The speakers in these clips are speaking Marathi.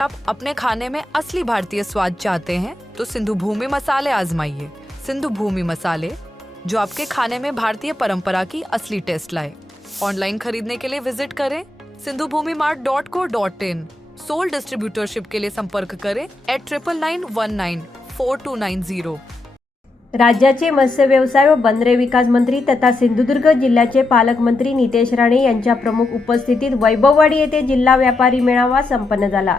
आप अपने खाने में असली भारतीय स्वाद चाहते हैं तो सिंधु भूमि मसाले आजमाइए। सिंधु भूमि मसाले जो आपके खाने में भारतीय परंपरा की असली टेस्ट लाए। ऑनलाइन खरीदने के लिए विजिट करें Sindhu Bhumi mart dot co dot in. Sole distributorship के लिए संपर्क करें at triple nine one nine four two nine zero राज्याचे मत्स्य व्यवसाय व बंदरे विकास मंत्री तथा सिंधुदुर्ग जिल्ह्याचे पालकमंत्री नितेश राणे यांच्या प्रमुख उपस्थितीत वैभववाडी येथे जिल्हा व्यापारी मेळावा संपन्न झाला.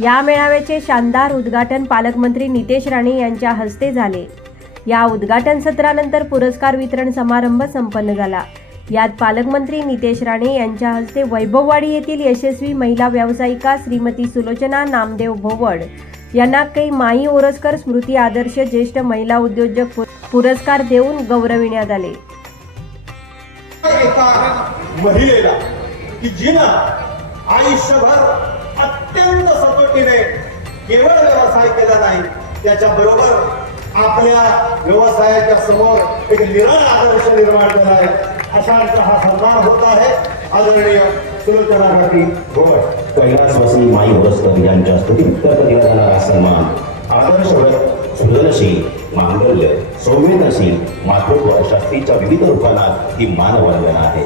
या मेळाव्याचे शानदार उद्घाटन पालकमंत्री नितेश राणे यांच्या हस्ते झाले. या उद्घाटन सत्रानंतर पुरस्कार वितरण समारंभ संपन्न झाला. यात पालकमंत्री नितेश राणे यांच्या हस्ते वैभववाडी येथील यशस्वी महिला व्यावसायिका श्रीमती सुलोचना नामदेव भोवड यांना काही माई ओरसकर स्मृती आदर्श ज्येष्ठ महिला उद्योजक पुरस्कार देऊन गौरविण्यात आले. महिलेला की जिनं आयुष्यभर अत्यंत सतोटीने केवळ व्यवसाय केला नाही त्याच्याबरोबर आपल्या व्यवसायाच्या समोर एक निराळ आदर्श निर्माण झाला आहे. अशांचा हा सन्मान होत आहे. आदरणीय सुलोचना पाटील गोड कैलासवासी माई ओरसकर यांच्या स्तुतीप्तर्थ दिला जाणारा सन्मान. आदर्शव्रत सृजनशील मांगल्य संवेदनशील मातृत्व शास्त्रीच्या विविध रूपांना ही मानवंदना आहे.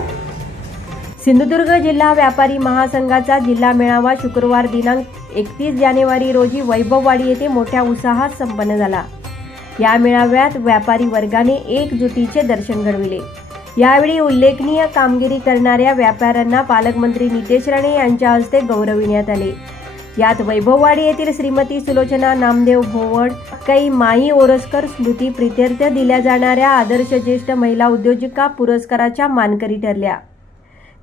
सिंधुदुर्ग जिल्हा व्यापारी महासंघाचा जिल्हा मेळावा शुक्रवार दिनांक एकतीस जानेवारी रोजी वैभववाडी येथे मोठ्या उत्साहात संपन्न झाला. या मेळाव्यात व्यापारी वर्गाने एकजुटीचे दर्शन घडविले. यावेळी उल्लेखनीय कामगिरी करणाऱ्या व्यापाऱ्यांना पालकमंत्री नितेश राणे यांच्या हस्ते गौरविण्यात आले. यात वैभववाडी येथील श्रीमती सुलोचना नामदेव भोवड काही माई ओरसकर स्मृती प्रित्यर्थ दिल्या जाणाऱ्या आदर्श ज्येष्ठ महिला उद्योजिका पुरस्काराच्या मानकरी ठरल्या.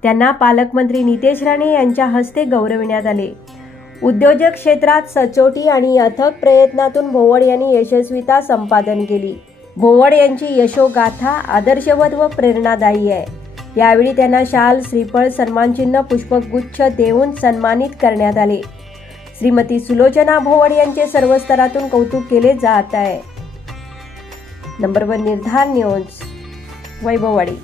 त्यांना पालकमंत्री नितेश राणे यांच्या हस्ते गौरविण्यात आले. उद्योजक क्षेत्रात सचोटी आणि अथक प्रयत्नातून भोवड यांनी यशस्वीता संपादन केली. भोवड यांची यशोगाथा आदर्शवत व प्रेरणादायी आहे. यावेळी त्यांना शाल श्रीफळ सन्मानचिन्ह पुष्पगुच्छ देऊन सन्मानित करण्यात आले. श्रीमती सुलोचना भोवड यांचे सर्व स्तरातून कौतुक केले जात आहे. Number one Nirdhar news Vaibhavwadi.